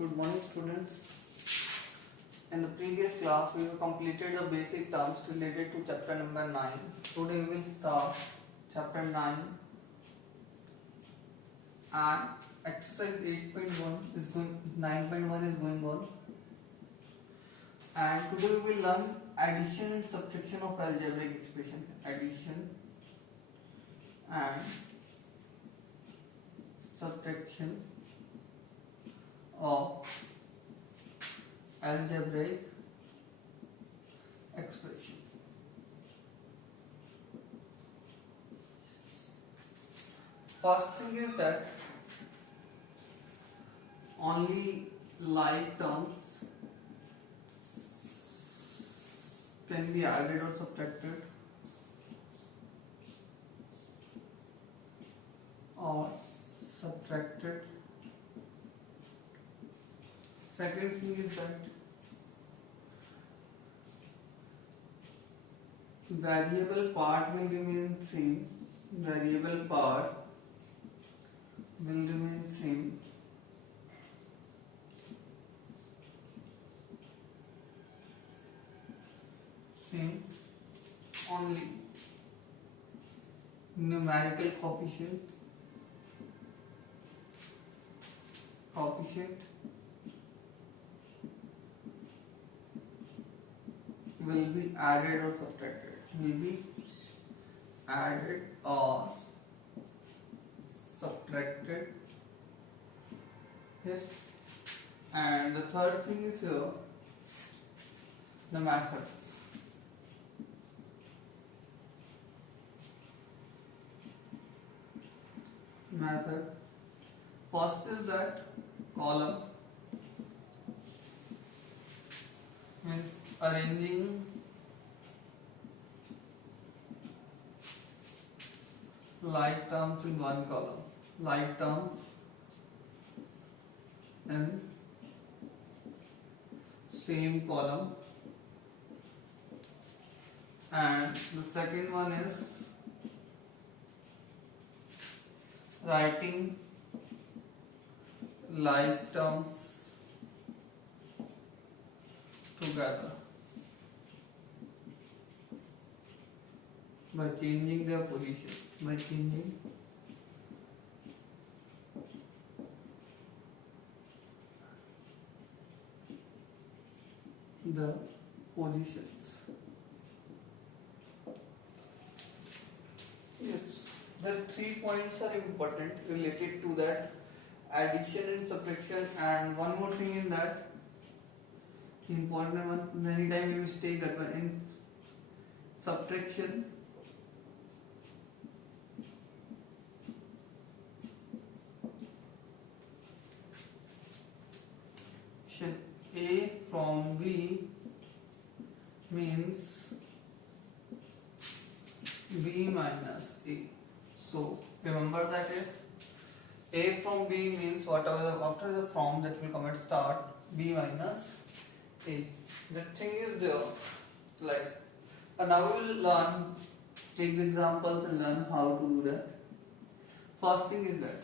Good morning, students. In the previous class, we have completed the basic terms related to chapter number 9. Today, we will start chapter 9 and exercise 8.1 is going 9.1 is going on. And today, we will learn addition and subtraction of algebraic expression. Addition and subtraction of algebraic expression. First thing is that only like terms can be added or subtracted, or subtracted. Second thing is that variable part will remain same. Variable part will remain same. Same. Only numerical coefficient will be added or subtracted. Will be added or subtracted. Yes. And the third thing is here the method. First is that column means arranging like terms in one column. Like terms in same column. And the second one is writing like terms together by changing their position. By changing the positions. Yes, the 3 points are important related to that addition and subtraction. And one more thing in that important one, many times you mistake that one in subtraction. A from B means B minus A. So remember that is A from B means whatever after the from that will come at start B minus A. The thing is there like now we will learn, take the examples and learn how to do that. First thing is that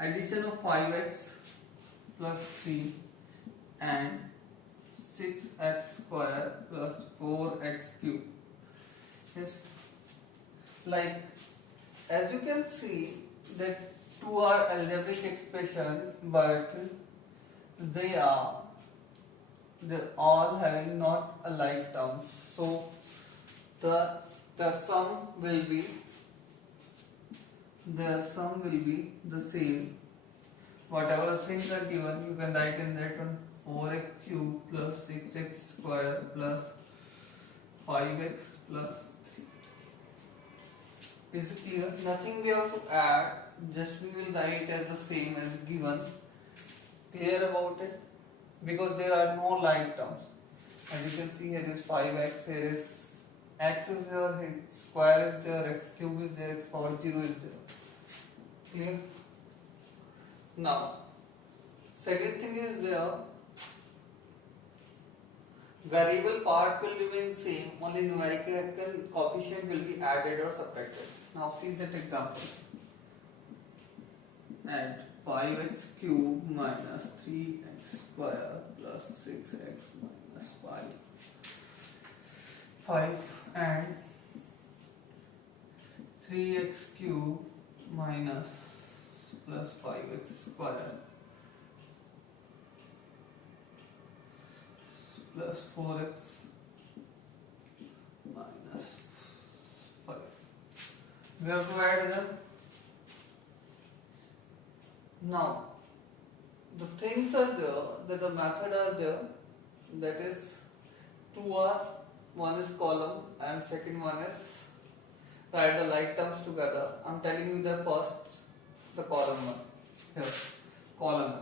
addition of 5x plus 3 and 6x square plus 4x cube. Yes, like as you can see that two are algebraic expression, but they are all having not alike terms. So the sum will be the same. Whatever the things are given, you can write in that one 4x cube plus 6x square plus 5x plus 3. Is it clear? Nothing we have to add, just we will write as the same as given. Clear about it? Because there are no like terms. As you can see, here is 5x, here is x is there, x square is there, x cube is there, x power 0 is there. Clear? Now, second thing is there, variable part will remain same, only numerical coefficient will be added or subtracted. Now see that example. Add 5x cube minus 3x square plus 6x minus 5 and 3x cube minus plus 5x square plus 4x minus 5. We have to add them. Now, the things are there, that the method are there, that is 2 are, one is column and second one is write the like terms together. I am telling you the first, the column one, here, column,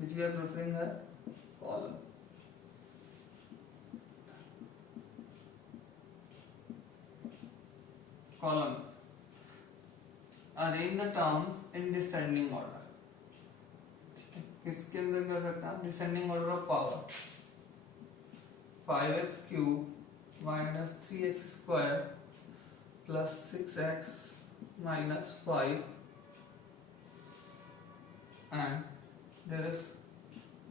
which we are preferring here, column. Column. Arrange the terms in descending order. इसके अंदर क्या करना है? Descending order of power. 5x cube minus 3x square plus 6x minus 5 and there is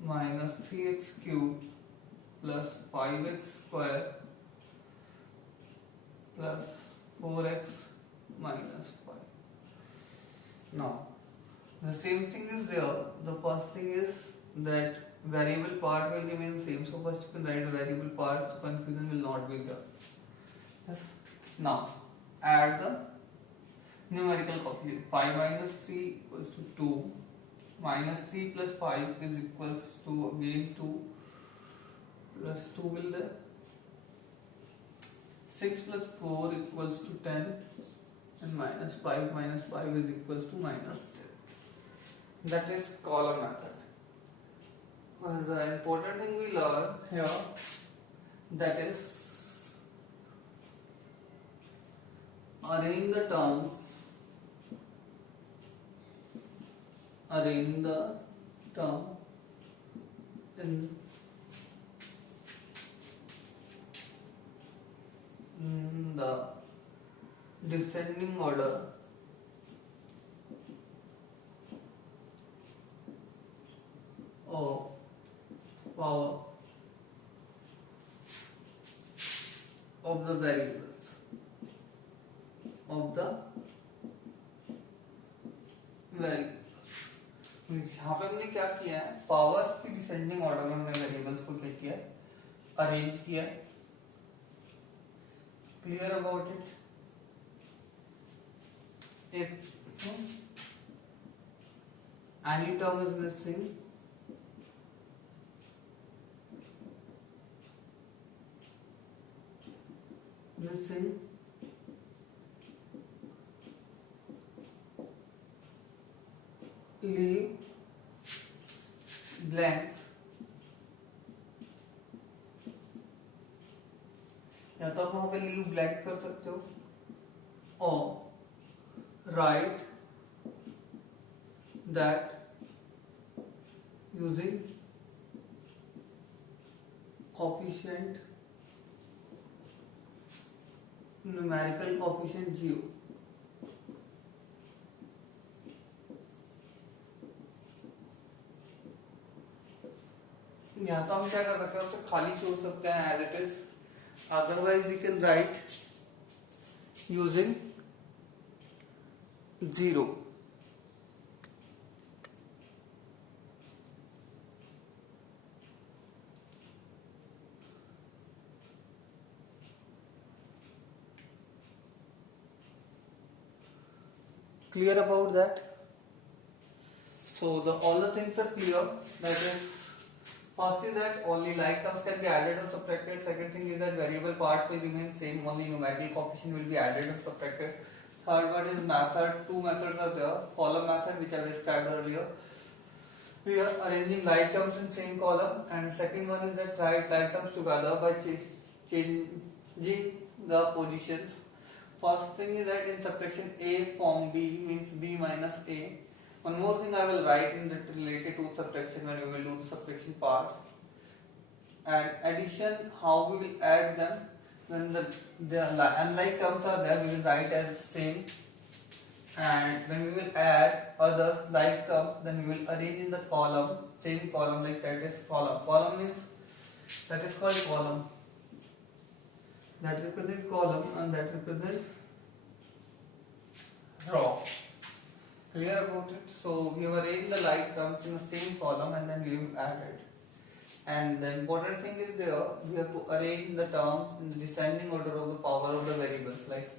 minus 3x cube plus 5x square plus 4x minus 5. Now, the same thing is there. The first thing is that variable part will remain same. So first you can write the variable part, so confusion will not be there. Yes. Now, add the numerical coefficient. 5 minus 3 equals to 2. Minus 3 plus 5 is equals to again 2. Plus 2 will there. 6 plus 4 equals to 10 and minus 5 is equals to minus 10. That is column method. The important thing we learn here, that is arrange the terms in the descending order of power of the variables यहाँ पे हमने क्या किया है, powers की descending order में हमने variables को क्या किया है, अरेंज किया है. Clear about it? If any term is missing, leave blank. या तो आप वहां पे लीव ब्लैंक कर सकते हो और right that using coefficient numerical coefficient 0. यहाँ तो हम क्या कर सकते हैं, उसे खाली छोड़ सकते हैं as it is. Otherwise we can write using 0. Clear about that? So all the things are clear. That is, first is that only like terms can be added or subtracted. Second thing is that variable part will remain same, only numerical coefficient will be added or subtracted. Third one is method. Two methods are there. Column method, which I described earlier. We are arranging like terms in same column, and second one is that write like terms together by changing the positions. First thing is that in subtraction A form B means B minus A. One more thing I will write in that related to subtraction when we will do the subtraction part. And addition, how we will add them when the unlike terms are there, we will write as same. and when we will add other like terms, then we will arrange in the column, same column, like that is column. Column means that is called column. That represent column and that represent row. Clear about it? So we have arranged the like terms in the same column and then we have added. And the important thing is there, we have to arrange the terms in the descending order of the power of the variables, like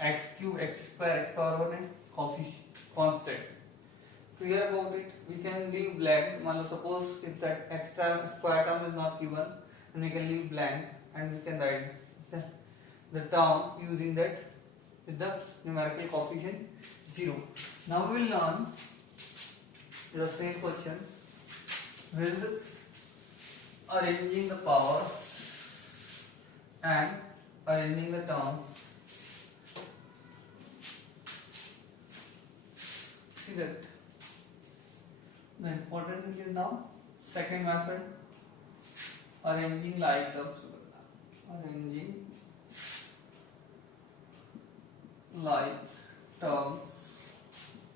x cube, x square, x power 1 and coefficient, constant. Clear about it? We can leave blank. Suppose if that x term, square term is not given, then we can leave blank and we can write the term using that with the numerical coefficient 0. Now we will learn the same question with arranging the power and arranging the terms. See that the important thing is now second method, arranging like terms together. Arranging like terms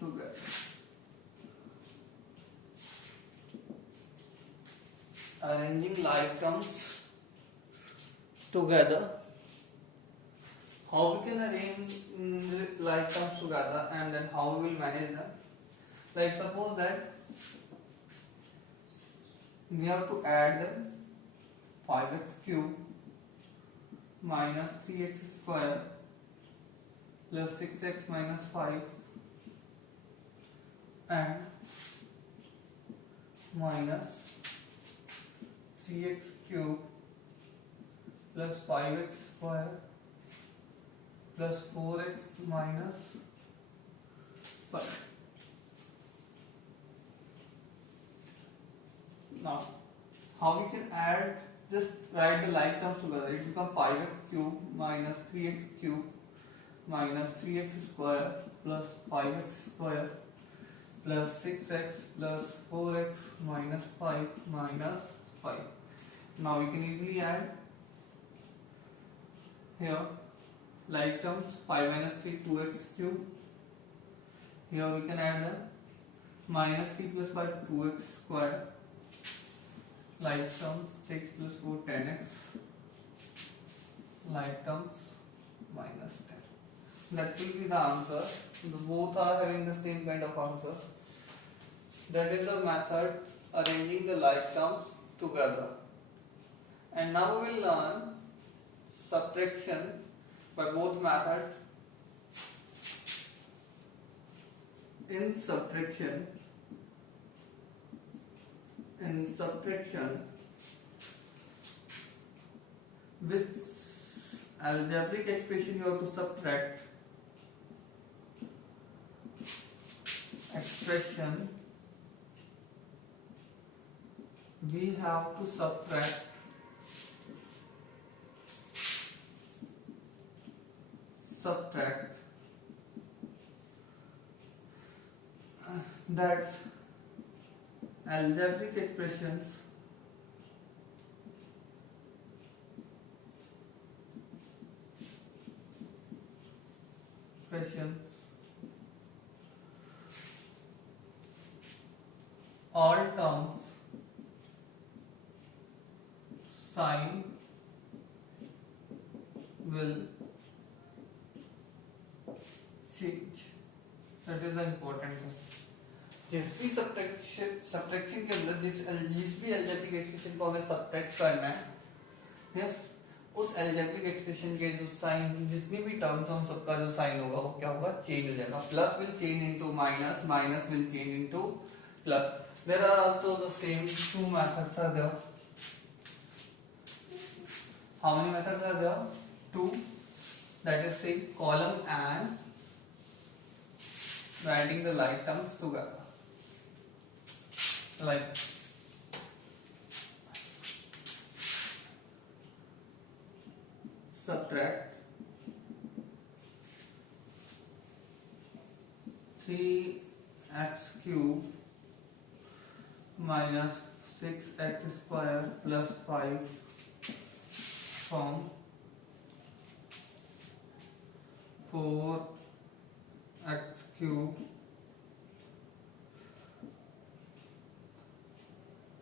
together. Arranging like terms together. How we can arrange like terms together and then how we will manage them? Like suppose that we have to add them 5x cube minus 3x square plus 6x minus 5 and minus 3x cube plus 5x square plus 4x minus 5. Now, how we can add, just write the like terms together. It becomes 5x cube minus 3x cube minus 3x square plus 5x square plus 6x plus 4x minus 5 minus 5. Now we can easily add here like terms 5 minus 3 2x cube. Here we can add the minus 3 plus 5 2x square. Like terms 6 plus 4 10x. Like terms minus 10. That will be the answer. Both are having the same kind of answer. That is the method arranging the like terms together. And now we will learn subtraction by both methods. In subtraction, with algebraic expression you have to subtract expression. We have to subtract that algebraic expressions all terms sign will change. That is the important thing. जिस भी subtraction के अंदर जिस भी algebraic expression को हमें subtract करना है, यस, उस अलजेब्रिक एक्सप्रेशन के जो साइन, जितनी भी टर्म्स हम सबका जो साइन होगा वो क्या होगा, चेंज हो जाएगा. Plus will change into minus, minus will change into plus. There are also the same two methods are there. How many methods are there? Two. That is saying column and writing the like terms together. Like subtract 3x cube minus 6x square plus 5 from 4x cube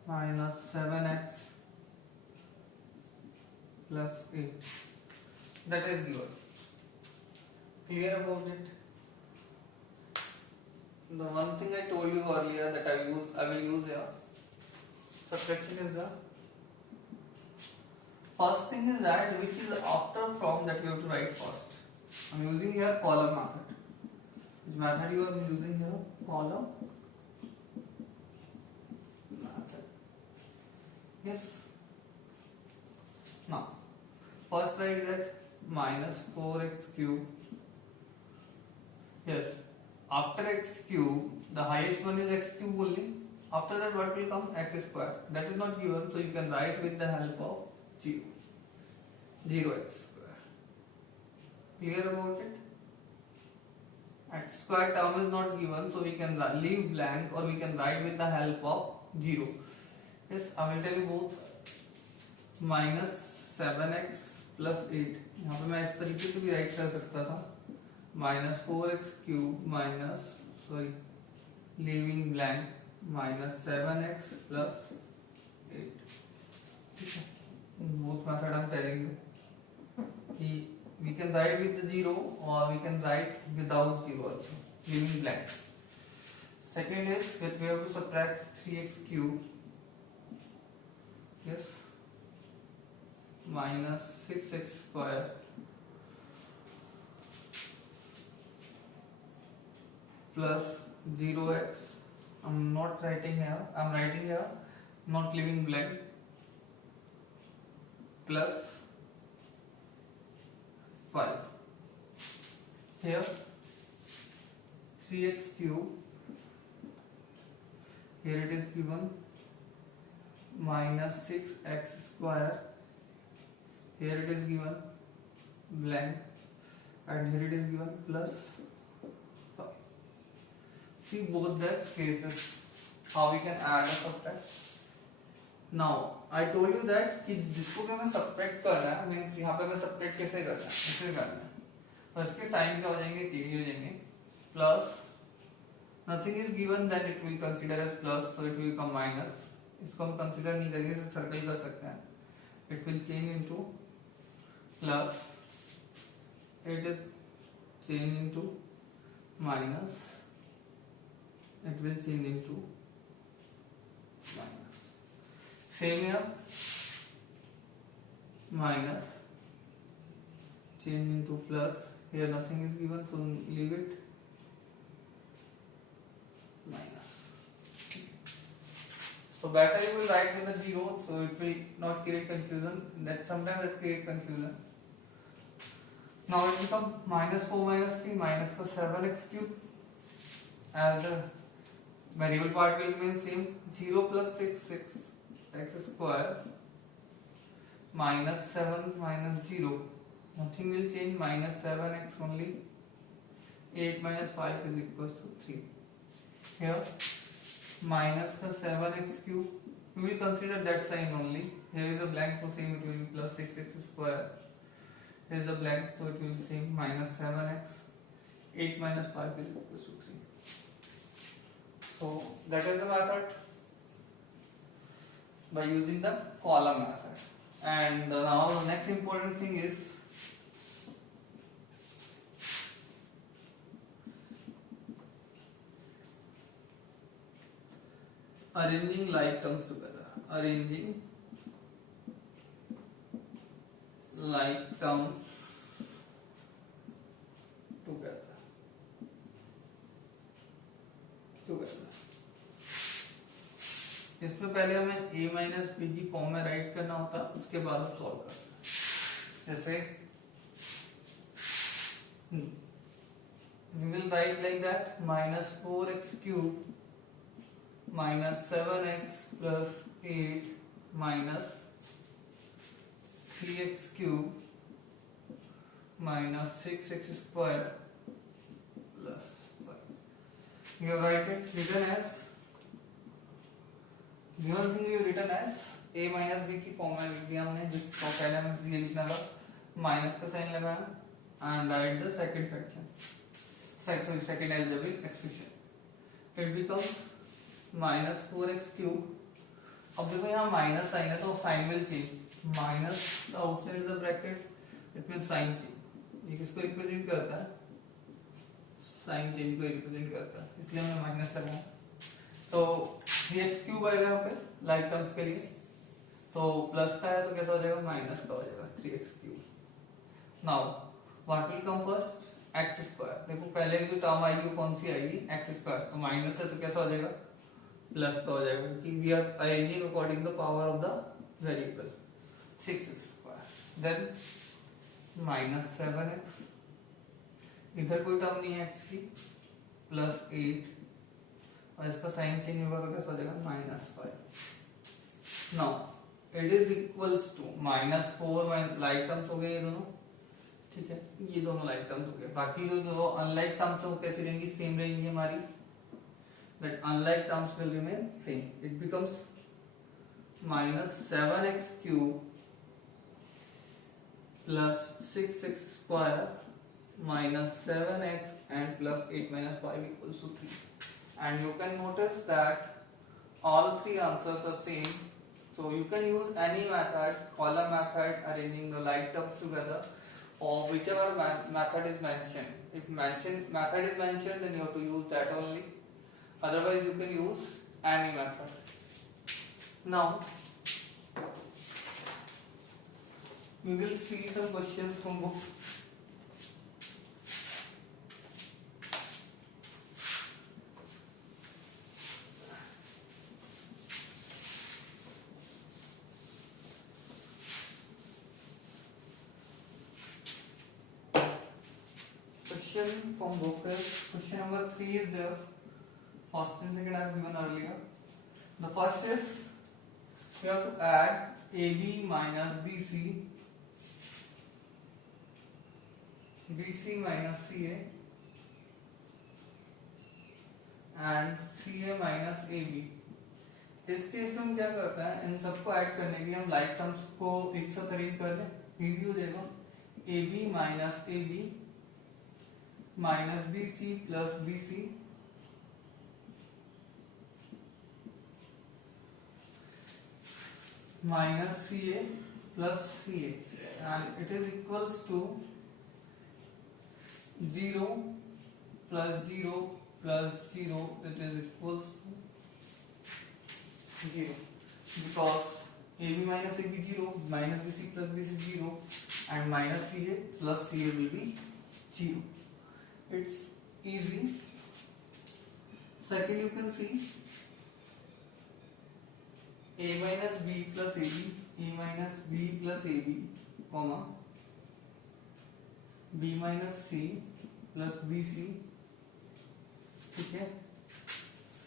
minus 7x plus 8. That is given. Clear about it? The one thing I told you earlier that I will use here, subtraction is the first thing is that which is after from that we have to write first. I am using here column method. Which method you are using here? Column method. Yes. Now, first write that minus 4x cube. Yes. After x cube, the highest one is x cube only. After that, what will come? X square. That is not given, so you can write with the help of 0. 0x square. Clear about it? X square term is not given, so we can leave blank or we can write with the help of 0. Yes, I will tell you both. Minus 7x plus 8. यहाँ पे मैं इस तरीके से भी right कर सकता था. Minus 4x cube minus, leaving blank, minus 7x plus 8. Both method I am telling you. We can write with the 0 or we can write without 0 also, leaving blank. Second is that we have to subtract 3x cube. Yes. Minus 6x square plus 0x. I'm not writing here. I'm writing here, not leaving blank. Plus 5. Here 3x cube. Here it is given minus 6x square. Here it is given blank, and here it is given plus 5. See both the cases how we can add or subtract. Now I told you that कि जिसको भी हमें subtract करना है, means यहाँ पे हमें subtract कैसे करना है, ऐसे करना है. तो इसके साइन क्या हो जाएंगे, चेंज हो जाएंगे. Plus nothing is given, then it will consider as plus, so it will become minus. इसको हम consider नहीं करके इसे circle कर सकते हैं. It will change into plus. It is change into minus. It will change into minus. Same here, minus change into plus. Here nothing is given, so leave it. Minus. So better you will write with a 0, so it will not create confusion. That sometimes it create confusion. Now it becomes minus 4 minus 3 minus 7x cube. As the variable part will remain same. 0 plus 6 x square minus 7 minus 0. Nothing will change, minus 7x only. 8 minus 5 is equals to 3. Here minus 7x cube. We will consider that sign only. Here is a blank, so same it will be plus 6x square. Here is a blank, so it will be same minus 7x. 8 minus 5 is equals to 3. So that is the method by using the column method. And now the next important thing is arranging like terms together. Arranging like terms together. इसमें पहले हमें a minus B की form में right करना होता, उसके बाद solve करना. जैसे we will write like that, minus 4x cube minus 7x plus 8 minus 3x cube minus 6x square plus 5. You write it written as, given thing you written as a minus b की form में लिख दिया हमने, जिसको पहले हमें ये लिखना था, माइनस का साइन लगाया and write the second fraction. second algebraic expression. It becomes minus 4x cube. अब देखो यहाँ माइनस साइन है तो sign will change, minus outside the bracket it mean sign change. ये किसको रिप्रेजेंट करता है? साइन चेंज को रिप्रेजेंट करता है, इसलिए हमने माइनस लगाया. तो 3x क्यूब आएगा यहाँ पे लाइक टर्म्स के लिए. तो प्लस का है तो कैसा हो जाएगा? माइनस का हो जाएगा 3x cube. Now what will come first? X square. देखो पहले जो टर्म आएगी वो कौन सी आएगी? X square. तो माइनस है तो कैसा हो जाएगा? प्लस का हो जाएगा, क्योंकि we are arranging according the power of the variable. 6x square. Then minus 7x, इधर कोई टर्म नहीं है एक्स की, प्लस 8 और इसका साइन चेंज होगा तो कैसा हो जाएगा? Minus 5. Now it is equals to minus 4 like terms हो गए ये दोनों. ठीक है, ये दोनों लाइक टर्म्स हो गए. बाकी जो दो अनलाइक टर्म्स हो कैसे रहेंगी? सेम रहेंगी हमारी. That unlike terms will remain same. It becomes minus 7x cube plus 6x square minus 7x and plus 8 minus 5 equals to 3. And you can notice that all three answers are same. So you can use any method, column method, arranging the like terms together, or whichever method is mentioned. If method is mentioned, then you have to use that only. Otherwise, you can use any method. Now, we will see some questions from book. Question from book is question number 3 is there. First and second I have given earlier. The first is you have to add AB minus BC, BC minus CA, and CA minus AB. इस case में हम क्या करते हैं? इन सबको add करने के लिए हम लाइक टर्म्स को एक साथ अरेंज कर लें, इजी हो जाएगा. AB minus AB minus BC plus BC minus CA plus CA, and it is equals to 0 plus 0 plus 0, it is equals to 0, because AB minus AB 0, minus BC plus BC 0, and minus CA plus CA will be 0. It's easy. Second, you can see A minus B plus AB, A minus B plus AB, comma B minus C plus BC, ठीक है,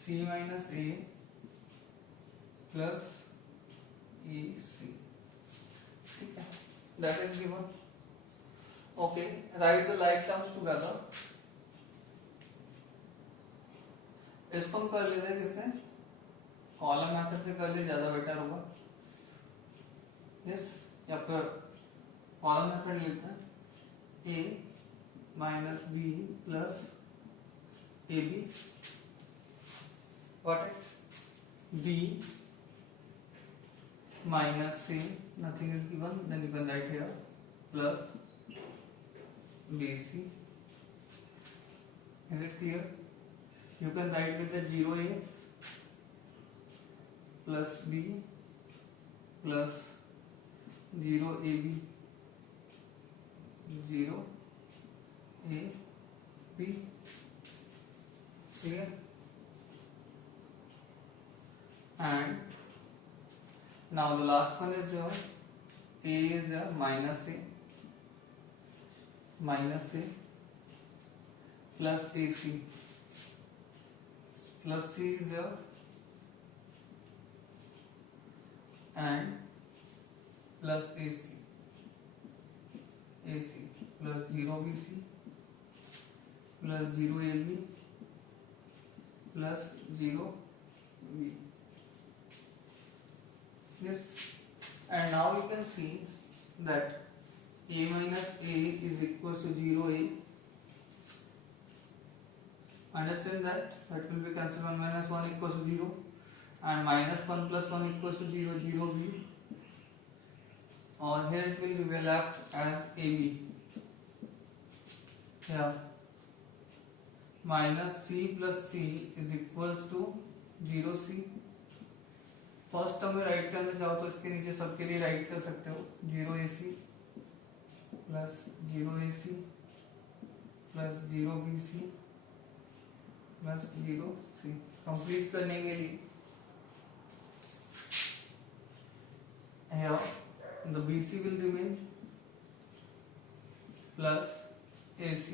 C minus A plus AC, ठीक है, that is given. Okay, write the like terms together. इसको हम कर लेते हैं किससे? कॉलम मेथड से कर ले, ज्यादा बेटर होगा. यस, या फिर कॉलम मेथड लेते हैं. A minus B plus AB, got it? B minus C, nothing is given, then you can write here, plus BC. Is it clear? You can write with the 0A plus B plus 0AB, 0AB, clear? And now the last one is there. A is there, minus A plus AC, plus C is there, and plus AC plus 0BC plus 0AB plus 0B. Yes, and now you can see that A minus A is equals to 0A Understand that? That will be cancelled. 1 minus 1 equals to 0, and minus 1 plus 1 equals to 0, 0 b. Or here it will be left as AB. Yeah. Minus C plus C is equals to 0C. First term में right करने चाहो तो इसके नीचे सबके लिए right कर सकते हो 0AC plus 0AC plus 0BC plus 0C. Complete करने के लिए here the BC will remain plus AC.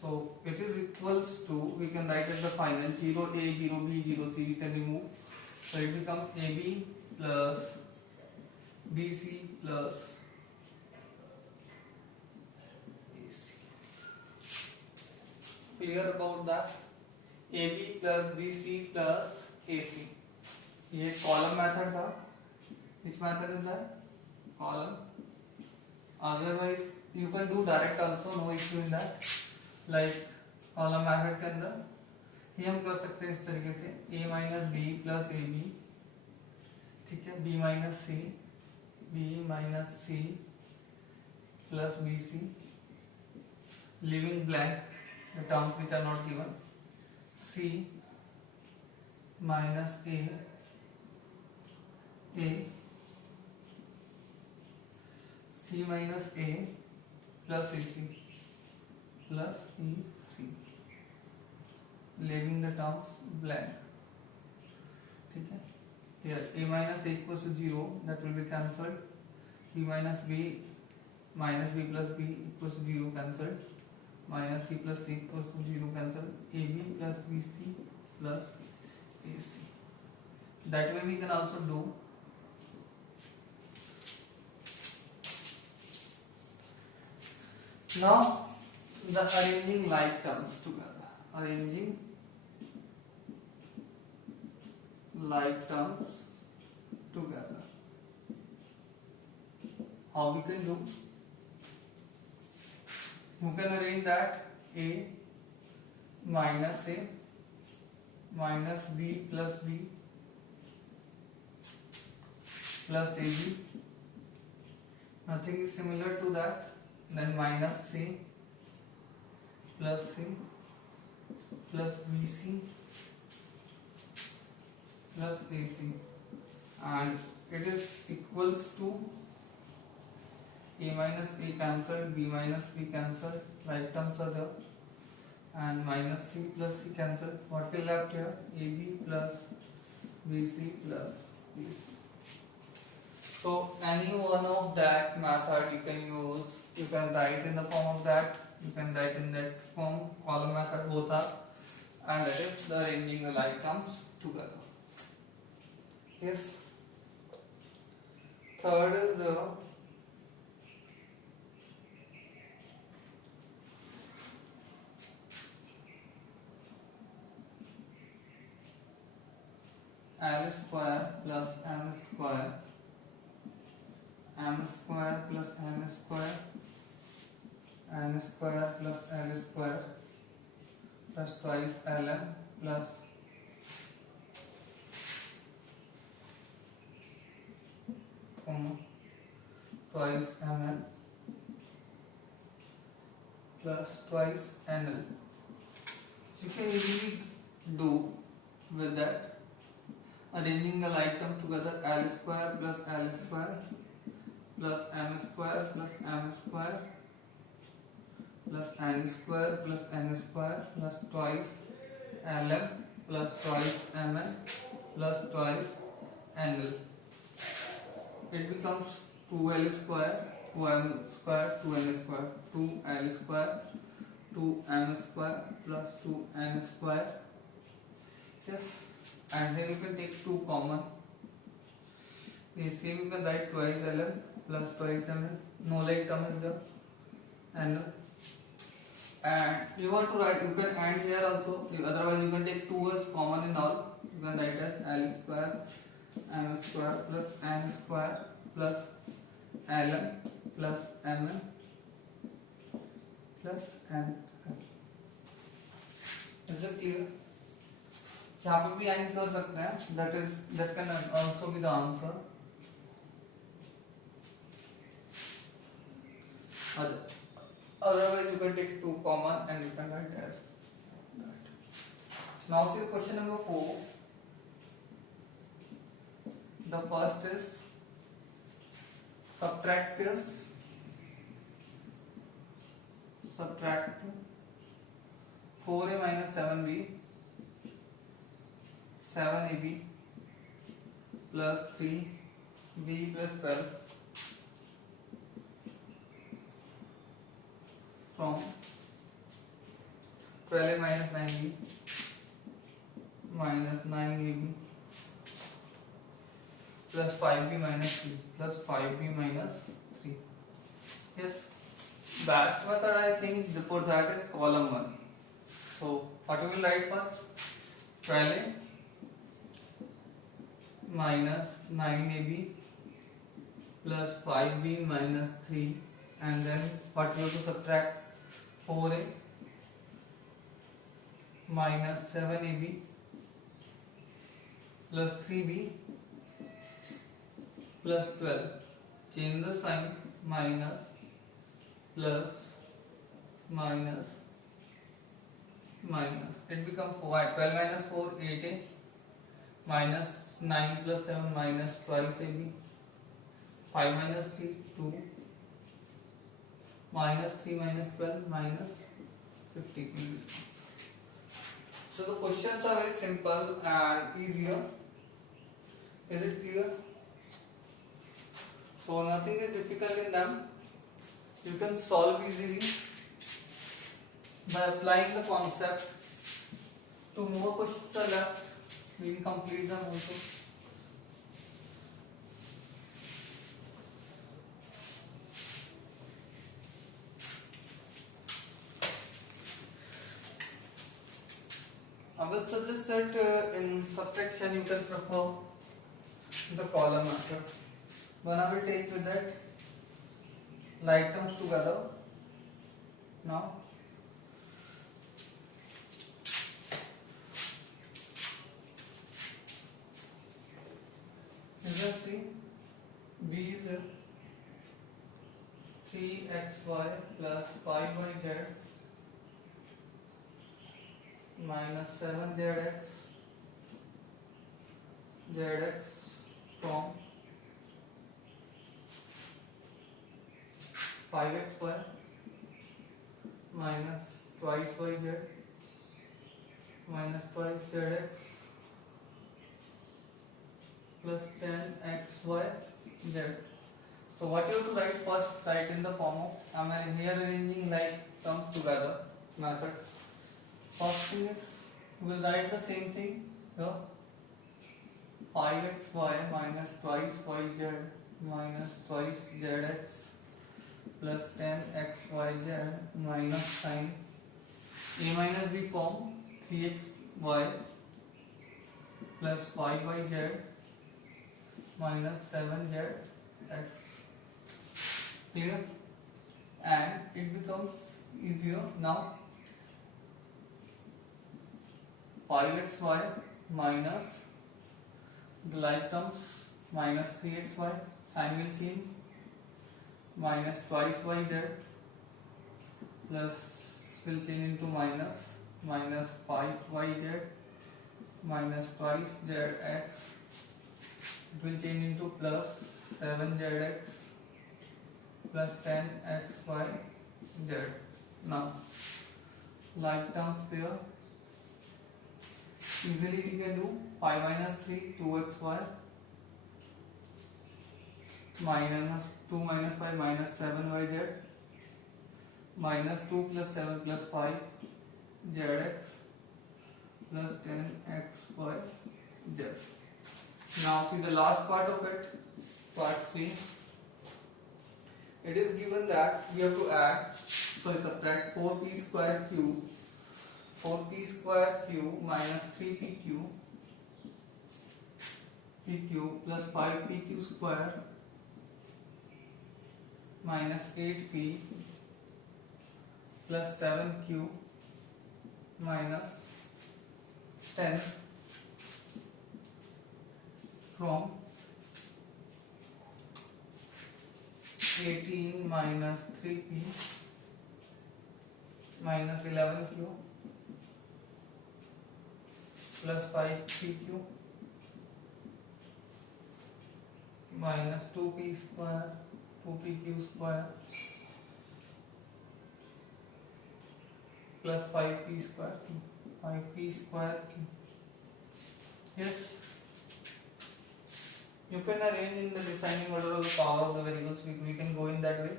So it is equals to, we can write at the final 0A, 0B, 0C, we can remove. So it becomes AB plus BC plus AC. Clear about that? AB plus BC plus AC. ये column method था. Which method is that? Column. Otherwise you can do direct also, no issue in that. Like column method के अंदर ये हम कर सकते हैं इस तरीके से a minus B plus A B. ठीक है. b minus C, b minus C plus B C, leaving blank the terms which are not given. c minus a c minus a plus A C plus EC, leaving the terms blank. ठीक है. Here a minus a equals to 0, that will be cancelled. b minus b plus b equals to 0, cancelled. Minus c plus c equals to 0, cancelled. ab plus bc plus ac. That way we can also do now the arranging like terms together. Arranging like terms together. How we can do? You can arrange that a minus b plus b plus ab. Nothing is similar to that. Then minus c plus C plus BC plus AC, and it is equals to a minus a cancelled, b minus b cancelled, like terms are there, and minus c plus c cancelled. What will left here? AB plus BC plus AC. So any one of that method you can use. You can write in the form of that. You can write in that form, column method both are, and that is the arranging the like terms together. Yes. Third is the L square plus M square, M square plus N square, N square plus L square plus twice Ln plus twice Mn plus twice Nl. You can easily do with that, arranging the like term together. L square plus L square plus M square plus M square plus N square plus N square plus twice Ln plus twice Mn plus twice Nl. It becomes 2L square, 2M square, 2N square, 2L square, 2M square plus 2N square. Yes, and here you can take 2 common. The same you can write twice Ln plus twice Mn. No like term is there. And you want to write, you can add here also. Otherwise you can take 2 as common in all. You can write as L square M square plus N square plus Ln plus Mn plus N. Is it clear? यहाँ पे भी and कर सकते हैं, that can also be the answer. Otherwise you can take 2 common and you can write as that. Now see the question number 4. The first is subtract 4a minus 7b 7ab plus 3b plus 12 from 12a minus 9b minus 9ab plus 5b minus 3 plus 5b minus 3. Yes, best method I think for that is column 1. So what we will write first? 12a minus 9ab plus 5b minus 3, and then what we have to subtract? 4a minus 7ab plus 3b plus 12. Change the sign, minus plus minus minus. It becomes 4. 12 minus 4 8a minus 9 plus 7 minus twice ab. 5 minus 3 2 minus 3 minus 12 minus 50. So the questions are very simple and easier. Is it clear? So nothing is difficult in them. You can solve easily by applying the concept. 2 more questions are left. We will complete them also. I will suggest that in subtraction you can prefer the column method. One I will take with that like terms together. Now you see b is 3xy plus 5yz minus 7zx from 5x square minus twice yz minus twice zx plus 10xy z. So what you have to write first? Write in the form of, I am here arranging like terms together method. First thing is we will write the same thing here. 5xy minus twice yz minus twice zx plus 10xyz minus sin a minus b form 3xy plus 5yz minus 7zx. Clear? And it becomes easier now. 5xy minus the like terms minus 3xy, sign will change, minus twice yz plus will change into minus 5yz minus twice zx, it will change into plus 7zx plus 10xyz. Now like terms pair, easily we can do 5 minus 3 2xy minus 2 minus 5 minus 7yz minus 2 plus 7 plus 5 zx plus 10xyz. Now see the last part of it, part 3. It is given that we have to add, so subtract 4p square cube minus 3pq plus 5pq square minus 8p plus 7q minus 10 from 18 minus 3p minus 11q plus 5pq minus 2p square 2pq square plus 5p square q 5p square q. Yes, you can arrange in the descending order of the power of the variables. We can go in that way.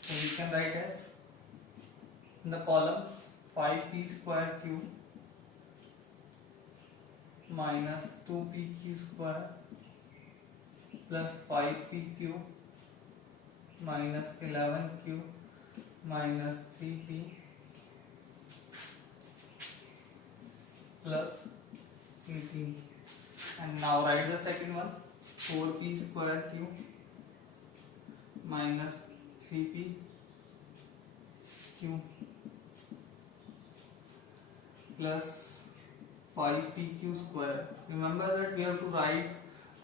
So we can write as in the columns 5p square q minus 2pq square plus 5pq minus 11q minus 3p plus 18. And now write the second one, 4p square q minus 3p q plus 5pq square. Remember that we have to write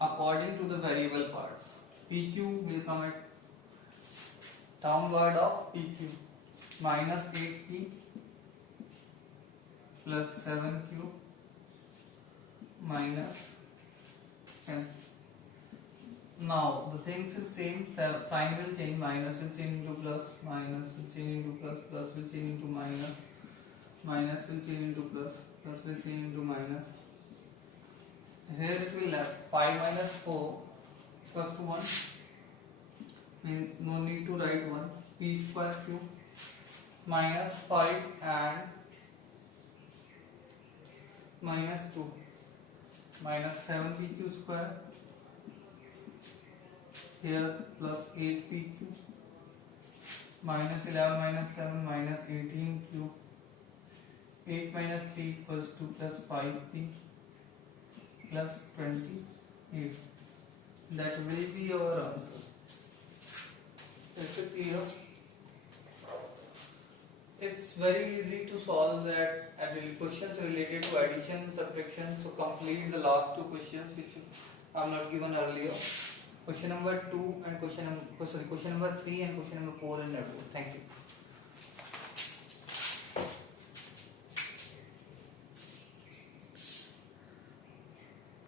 according to the variable parts. pq will come at downward of pq minus 8p plus 7q minus 10. Now the things is same, sign will change, minus will change into plus, minus will change into plus, plus will change into minus, minus will change into plus, plus will change into minus. Here it will left 5 minus 4 equals to 1. Means no need to write 1. P square q minus 5 and minus 2 minus 7pq square here plus 8pq minus 11 minus 7 minus 18q 8 minus 3 equals to plus 5p plus 28. That will be our answer. Is it clear? It's very easy to solve that questions related to addition, subtraction. So complete the last two questions which I have not given earlier. Question number 2 and question number 3 and question number 4 in notebook. Thank you.